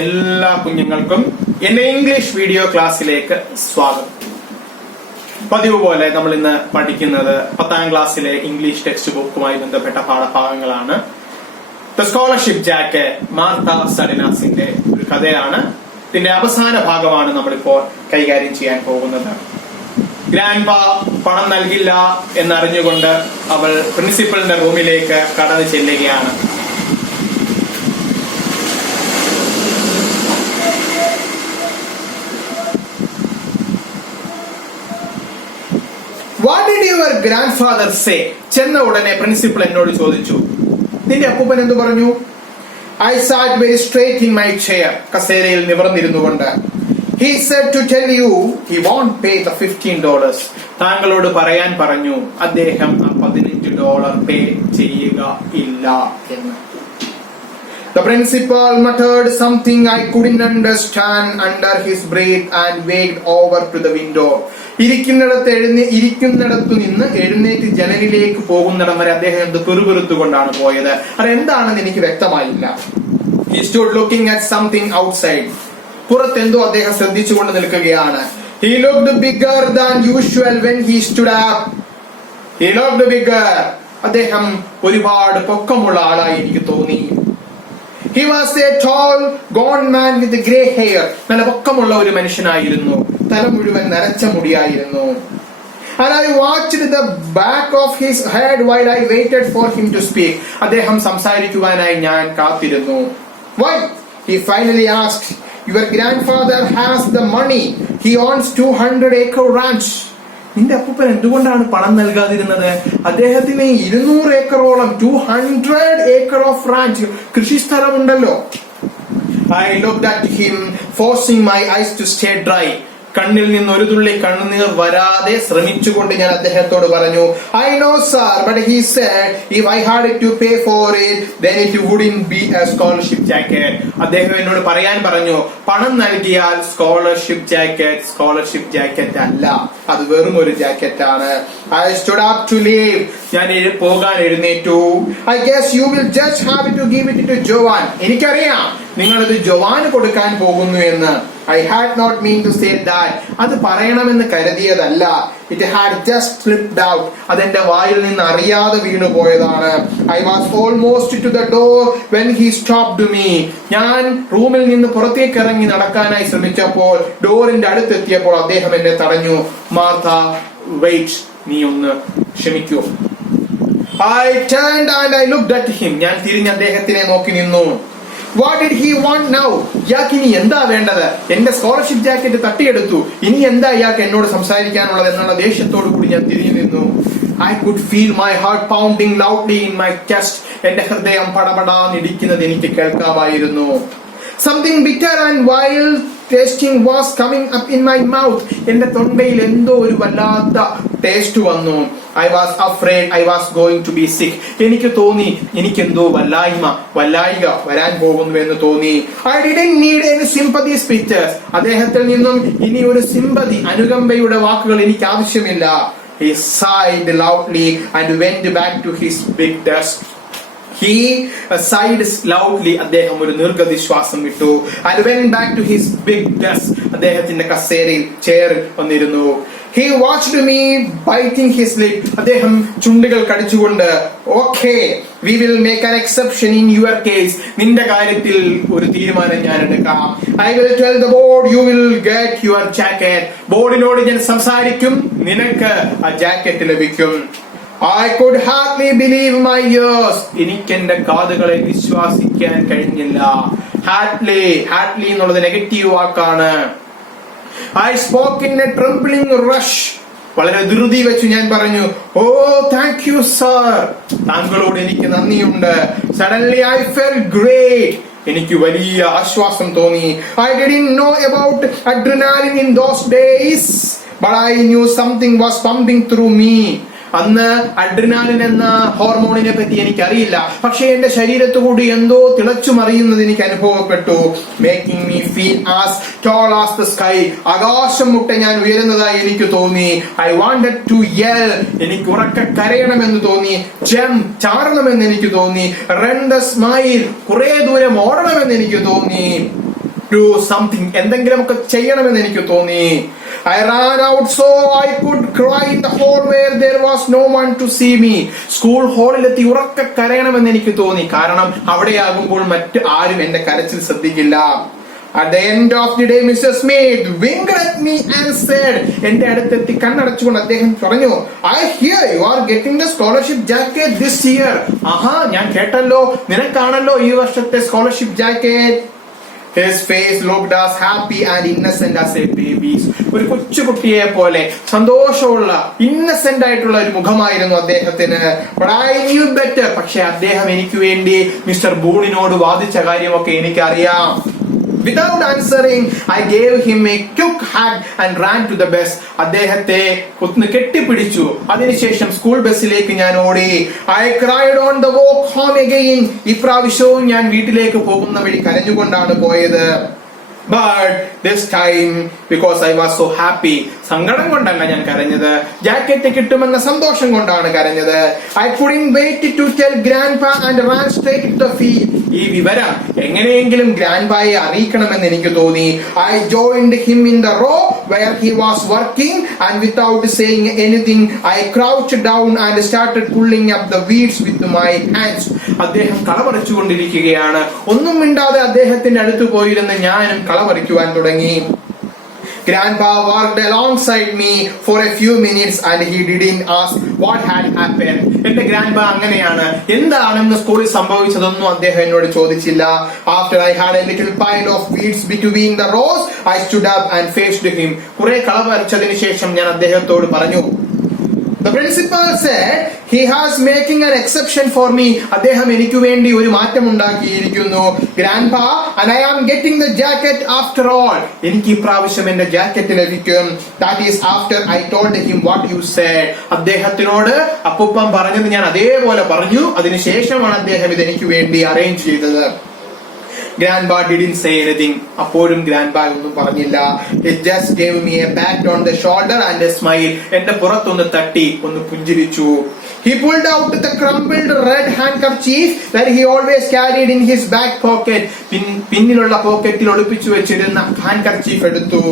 എല്ലാ കുഞ്ഞുങ്ങൾക്കും എന്റെ ഇംഗ്ലീഷ് വീഡിയോ ക്ലാസ്സിലേക്ക് സ്വാഗതം. പതിവ് പോലെ നമ്മൾ ഇന്ന് പഠിക്കുന്നത് 10ാം ക്ലാസ്സിലെ ഇംഗ്ലീഷ് ടെക്സ്റ്റ് ബുക്കുമായി ബന്ധപ്പെട്ട പാഠഭാഗങ്ങളാണ്. ദ സ്കോളർഷിപ്പ് ജാക്കറ്റ്, മാർത്ത സഡിനാസിന്റെ ഒരു കഥയാണ്. ഇതിന്റെ അവസാന ഭാഗമാണ് നമ്മളിപ്പോൾ കൈകാര്യം ചെയ്യാൻ പോകുന്നത്. ഗ്രാൻഡ് പാ പണം നൽകില്ല എന്നറിഞ്ഞുകൊണ്ട് അവൾ പ്രിൻസിപ്പലിന്റെ റൂമിലേക്ക് കടന്നു ചെല്ലുകയാണ്. What did your grand father say? ചെന്ന ഉടനെ പ്രിൻസിപ്പൽ എന്നോട് ചോദിച്ചു, നിന്റെ അപ്പൂപ്പൻ എന്ത് പറഞ്ഞു? I SAT very straight in my chair, കസേരയിൽ നിവർന്നിരുന്നു കൊണ്ട്. He said to tell you he won't pay the $15. താങ്കളോട് പറയാൻ പറഞ്ഞു അദ്ദേഹം ആ $15 പേ ചെയ്യുക ഇല്ല എന്ന്. The principal muttered something I couldn't understand under his breath and walked over to the window. ഇരിക്കുന്നിടത്തു നിന്ന് എഴുന്നേറ്റ് ജനലിലേക്ക് പോകുന്നിടം വരെ അദ്ദേഹം എന്ത് പെറുപെറുത്തുകൊണ്ടാണ് പോയത്. അത് എന്താണെന്ന് എനിക്ക് വ്യക്തമായില്ല. He stood looking at something outside. പുറത്തെന്തോ അദ്ദേഹം ശ്രദ്ധിച്ചുകൊണ്ട് നിൽക്കുകയാണ്. He looked bigger than usual when he stood up. He looked bigger. അദ്ദേഹം ഒരുപാട് പൊക്കമുള്ള ആളായി എനിക്ക് തോന്നി. He was a tall, gaunt man with grey hair. നല്ല പൊക്കമുള്ള ഒരു മനുഷ്യനായിരുന്നു. തല മുഴുവൻ നരച്ച മുടിയായിരുന്നു. And I watched the back of his head while I waited for him to speak. അദ്ദേഹം സംസാരിക്കുവാനായി ഞാൻ കാത്തിരുന്നു. Why? He finally asked. Your grandfather has the money. He owns 200-acre ranch. നിന്റെ അപ്പൂപ്പൻ എന്തുകൊണ്ടാണ് പണം നൽകാതിരുന്നത്? അദ്ദേഹത്തിന് 200 ഏക്കറോളം 200 acre of ranch കൃഷിസ്ഥലമുണ്ടല്ലോ. I looked at him, forcing my eyes to stay dry. കണ്ണിൽ നിന്ന് ഒരു തുള്ളി കണ്ണുനീർ വരാതെ ശ്രമിച്ചുകൊണ്ട് ഞാൻ അദ്ദേഹത്തോട് പറഞ്ഞു, I know sir, but he said if I had to pay for it then it wouldn't be a scholarship jacket. അദ്ദേഹം എന്നോട് പറയാൻ പറഞ്ഞു, പണം നൽകിയാൽ സ്കോളർഷിപ്പ് ജാക്കറ്റ് അല്ല, അത് വെറും ഒരു ജാക്കറ്റ് ആണ്. I stood up to leave. ഞാൻ പോകാൻ എഴുന്നേറ്റു. I guess you will just have to give it to Joan. എനിക്കറിയാം നിങ്ങളത് ജോവാന് കൊടുക്കാൻ പോകുന്നു എന്ന്. I had not mean to say that. അത് പറയണമെന്ന് കരുതിയതല്ല. It had just slipped out. അതെന്റെ വായിൽ നിന്ന് അറിയാതെ വീണു പോയതാണ്. I was almost to the door when he stopped me. ഞാൻ റൂമിൽ നിന്ന് പുറത്തേക്ക് ഇറങ്ങി നടക്കാനായി ശ്രമിച്ചപ്പോൾ ഡോറിന്റെ അടുത്തെത്തിയപ്പോൾ അദ്ദേഹം എന്നെ തടഞ്ഞു. മാർത്ത, വെയിറ്റ്, നീ ഒന്ന് ക്ഷമിക്കൂ. I turned and I looked at him. ഞാൻ തിരിഞ്ഞ് അദ്ദേഹത്തിനെ നോക്കി നിന്നു. What did he want now? ഇയാൾക്ക് ഇനി എന്താ വേണ്ടത്? എന്റെ സ്കോളർഷിപ്പ് ജാക്കറ്റ് തട്ടിയെടുത്തു. ഇനി എന്താ ഇയാൾക്ക് എന്നോട് സംസാരിക്കാനുള്ളത് എന്നുള്ള ദേഷ്യത്തോടു കൂടി ഞാൻ തിരിഞ്ഞു നിന്നു. I could feel my heart pounding loudly in my chest. എന്റെ ഹൃദയം പടപടാന്നിടിക്കുന്നത് എനിക്ക് കേൾക്കാമായിരുന്നു. Something bitter and wild tasting was coming up in my mouth. എന്റെ തൊണ്ടയിൽ എന്തോ ഒരു വല്ലാത്ത ടേസ്റ്റ് വന്നു. I was afraid I was going to be sick. എനിക്ക് തോന്നി എനിക്കെന്തോ വല്ലായിക വരാൻ പോകുന്നു എന്ന് തോന്നി. I didn't need any sympathy speeches. അദ്ദേഹത്തിൽ നിന്നും ഇനി ഒരു സിമ്പതി, അനുകമ്പയുടെ വാക്കുകൾ എനിക്ക് ആവശ്യമില്ല. He sighed loudly and went back to his big desk. He sighed loudly. അദ്ദേഹം ഒരു ദീർഘനിശ്വാസം വിട്ടു. And went back to his big desk. അദ്ദേഹത്തിന്റെ കസേരയിൽ ചെയറിൽ വന്നിരുന്നു. He watched me biting his lip. അദ്ദേഹം ചുണ്ടുകൾ കടിച്ചുകൊണ്ട്, Okay, we will make an exception in your case. നിന്റെ കാര്യത്തിൽ ഒരു തീരുമാനം ഞാൻ എടുക്കാം. I will tell the board you will get your jacket. ബോർഡിനോട് ഞാൻ സംസാരിക്കും, നിനക്ക് ആ ജാക്കറ്റ് ലഭിക്കും. I could hardly believe my ears. എനിക്കെന്റെ കാതുകളെ വിശ്വസിക്കാൻ കഴിഞ്ഞില്ല. ഹാർഡ്ലി എന്നുള്ളത് നെഗറ്റീവ് വാക്കാണ്. I spoke in a trembling rush. വളരെ ധൃതി വെച്ച് ഞാൻ പറഞ്ഞു, Oh, thank you sir. താങ്കളോട് എനിക്ക് നന്ദിയുണ്ട്. Suddenly I felt great. എനിക്ക് വലിയ ആശ്വാസം തോന്നി. I didn't know about adrenaline in those days, but I knew something was pumping through me. അന്ന് അഡ്രിനാലിൻ എന്ന ഹോർമോണിനെ പറ്റി എനിക്കറിയില്ല. പക്ഷെ എന്റെ ശരീരത്തു കൂടി എന്തോ തിളച്ചു മറിയുന്നത് എനിക്ക് അനുഭവപ്പെട്ടു. Making me feel as tall as the sky. ആകാശം മുട്ടെ ഞാൻ ഉയരുന്നതായി എനിക്ക് തോന്നി. I wanted to yell. എനിക്ക് ഉറക്കെ കരയണമെന്ന് തോന്നി. ജംപ്, ചാടണമെന്ന് എനിക്ക് തോന്നി. റൺ ദ സ്മൈൽ, കുറെ ദൂരം ഓടണമെന്ന് എനിക്ക് തോന്നി. ഡു സംതിങ്, എന്തെങ്കിലുമൊക്കെ ചെയ്യണമെന്ന് എനിക്ക് തോന്നി. I ran out so I could cry in the hall where there was no one to see me. School ഹാളിലെത്തി ഉറക്കെ കരയണമെന്ന് എനിക്ക് തോന്നി. കാരണം അവിടെയാകുമ്പോൾ മറ്റ് ആരും എന്റെ കരച്ചിൽ ശ്രദ്ധിക്കില്ല. At the end of the day, Mr. Smith winked at me and said, എന്റെ അടുത്തെത്തി കണ്ണടച്ചുകൊണ്ട് അദ്ദേഹം പറഞ്ഞു, I hear you are getting the scholarship jacket this year. ആഹാ, ഞാൻ കേട്ടല്ലോ, നിനക്കാണല്ലോ ഈ വർഷത്തെ scholarship jacket. His face looked as happy and innocent as a baby's. ഒരു കൊച്ചുകുട്ടിയെ പോലെ സന്തോഷമുള്ള ഇന്നസെന്റ് ആയിട്ടുള്ള ഒരു മുഖമായിരുന്നു അദ്ദേഹത്തിന്. But I knew better. പക്ഷെ അദ്ദേഹം എനിക്ക് വേണ്ടി മിസ്റ്റർ ബൂണിനോട് വാദിച്ച കാര്യമൊക്കെ എനിക്കറിയാം. Without answering, I gave him a quick hug and ran to the bus. അദ്ദേഹത്തെ ഒന്ന് കെട്ടിപ്പിടിച്ചു. അതിനുശേഷം സ്കൂൾ ബസ്സിലേക്ക് ഞാൻ ഓടി. I cried on the walk home again. ഇപ്രാവശ്യവും ഞാൻ വീട്ടിലേക്ക് പോകുന്ന വഴി കരഞ്ഞുകൊണ്ടാണ് പോയത്. But this time, because I was so happy, സങ്കടം കൊണ്ടല്ല ഞാൻ കരഞ്ഞത്, ജാക്കറ്റ് കിട്ടുമെന്ന സന്തോഷം കൊണ്ടാണ് കരഞ്ഞത്. I couldn't wait to tell grandpa and ran straight to the field. ഈ വിവരം എങ്ങനെയെങ്കിലും ഗ്രാൻഡ്പായെ അറിയിക്കണമെന്ന് എനിക്ക് തോന്നി. I joined him in the row where he was working and without saying anything, I crouched down and started pulling up the weeds with my hands. അദ്ദേഹം കളപറിച്ചുകൊണ്ടിരിക്കുകയാണ്. ഒന്നും മിണ്ടാതെ അദ്ദേഹത്തിന്റെ അടുത്ത് പോയിരുന്ന് ഞാനും കളപറിക്കുവാൻ തുടങ്ങി. Grandpa walked alongside me for a few minutes and he didn't ask what had happened. എന്റെ grandpa അങ്ങനെയാണ്, എന്താണെന്ന് സ്കൂളിൽ സംഭവിച്ചതൊന്നും അദ്ദേഹം എന്നോട് ചോദിച്ചില്ല. After I had a little pile of weeds between the rows, I stood up and faced him. കുറെ കളപറിച്ചതിന് ശേഷം ഞാൻ അദ്ദേഹത്തോട് പറഞ്ഞു. The principal said he has making an exception for me. അദ്ദേഹം എനിക്ക് വേണ്ടി ഒരു മാറ്റം ഉണ്ടാക്കിയിരിക്കുന്നു. Grandpa, and I am getting the jacket after all. എനിക്ക് ഈ പ്രാവശ്യം എന്റെ ജാക്കറ്റ് ലഭിക്കും. That is after I told him what you said. അദ്ദേഹത്തിനോട് അപ്പൂപ്പൻ പറഞ്ഞത് ഞാൻ അതേപോലെ പറഞ്ഞു. അതിനുശേഷമാണ് അദ്ദേഹം ഇത് എനിക്ക് വേണ്ടി അറേഞ്ച് ചെയ്തത്. Grandpa didn't say anything. അപ്പോഴും ഗ്രാൻഡ്പാ ഒന്നും പറഞ്ഞില്ല. He just gave me a pat on the shoulder and a smile. എന്റെ പുറത്തൊന്ന് തട്ടി, ഒന്ന് പുഞ്ചിരിച്ചു. He pulled out the crumpled red handkerchief that he always carried in his back pocket. പിന്നിലുള്ള പോക്കറ്റിൽ ഒളിപ്പിച്ചു വെച്ചിരുന്ന ഹാൻഡ്കർച്ചീഫ് എടുത്തു.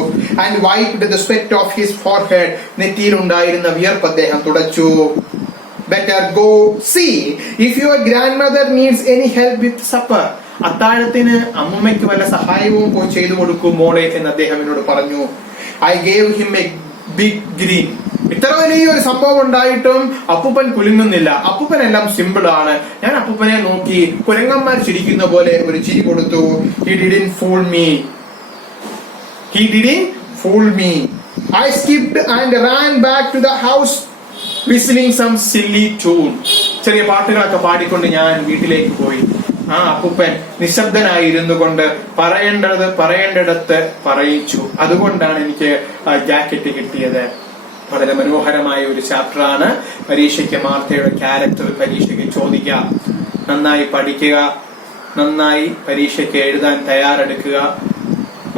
And wiped the sweat off his forehead. നെറ്റിയിലുണ്ടായിരുന്ന വിയർപ്പ് അദ്ദേഹം തുടച്ചു. Better go see if your grandmother needs any help with supper. അത്താഴത്തിന് അമ്മമ്മയ്ക്ക് വല്ല സഹായവും പോയി ചെയ്തു കൊടുക്കും മോളെ എന്ന് അദ്ദേഹം എന്നോട് പറഞ്ഞു. I gave him a big grin. ഇത്ര വലിയൊരു സംഭവം ഉണ്ടായിട്ടും അപ്പൂപ്പൻ കുലുങ്ങുന്നില്ല. അപ്പൂപ്പൻ എല്ലാം സിമ്പിൾ ആണ്. ഞാൻ അപ്പൂപ്പനെ നോക്കി കുരങ്ങന്മാർ ചിരിക്കുന്ന പോലെ ഒരു ചിരി കൊടുത്തു. He didn't fool me. He didn't fool me. I skipped and ran back to the house whistling some silly tune. ചെറിയ പാട്ടുകളൊക്കെ പാടിക്കൊണ്ട് ഞാൻ വീട്ടിലേക്ക് പോയി. ആ അപ്പൂപ്പൻ നിശബ്ദനായിരുന്നു കൊണ്ട് പറയേണ്ടിടത്ത് പറയിച്ചു. അതുകൊണ്ടാണ് എനിക്ക് ജാക്കറ്റ് കിട്ടിയത്. വളരെ മനോഹരമായ ഒരു ചാപ്റ്ററാണ്. പരീക്ഷയ്ക്ക് മാർത്തയുടെ ക്യാരക്ടർ പരീക്ഷയ്ക്ക് ചോദിക്കാം. നന്നായി പഠിക്കുക, നന്നായി പരീക്ഷയ്ക്ക് എഴുതാൻ തയ്യാറെടുക്കുക.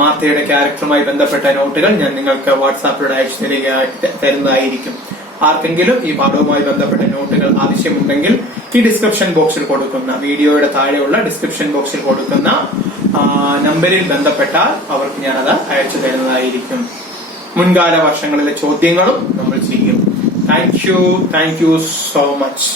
മാർത്തയുടെ ക്യാരക്ടറുമായി ബന്ധപ്പെട്ട നോട്ടുകൾ ഞാൻ നിങ്ങൾക്ക് വാട്സാപ്പിലൂടെ അയച്ചു തരുന്നതായിരിക്കും. ആർക്കെങ്കിലും ഈ പാഠവുമായി ബന്ധപ്പെട്ട നോട്ടുകൾ ആവശ്യമുണ്ടെങ്കിൽ ഈ ഡിസ്ക്രിപ്ഷൻ ബോക്സിൽ കൊടുക്കുന്ന വീഡിയോയുടെ താഴെയുള്ള ഡിസ്ക്രിപ്ഷൻ ബോക്സിൽ കൊടുക്കുന്ന നമ്പറിൽ ബന്ധപ്പെട്ടാൽ അവർക്ക് ഞാനത് അയച്ചു തരുന്നതായിരിക്കും. മുൻകാല വർഷങ്ങളിലെ ചോദ്യങ്ങളും നമ്മൾ ചെയ്യും. Thank you so much.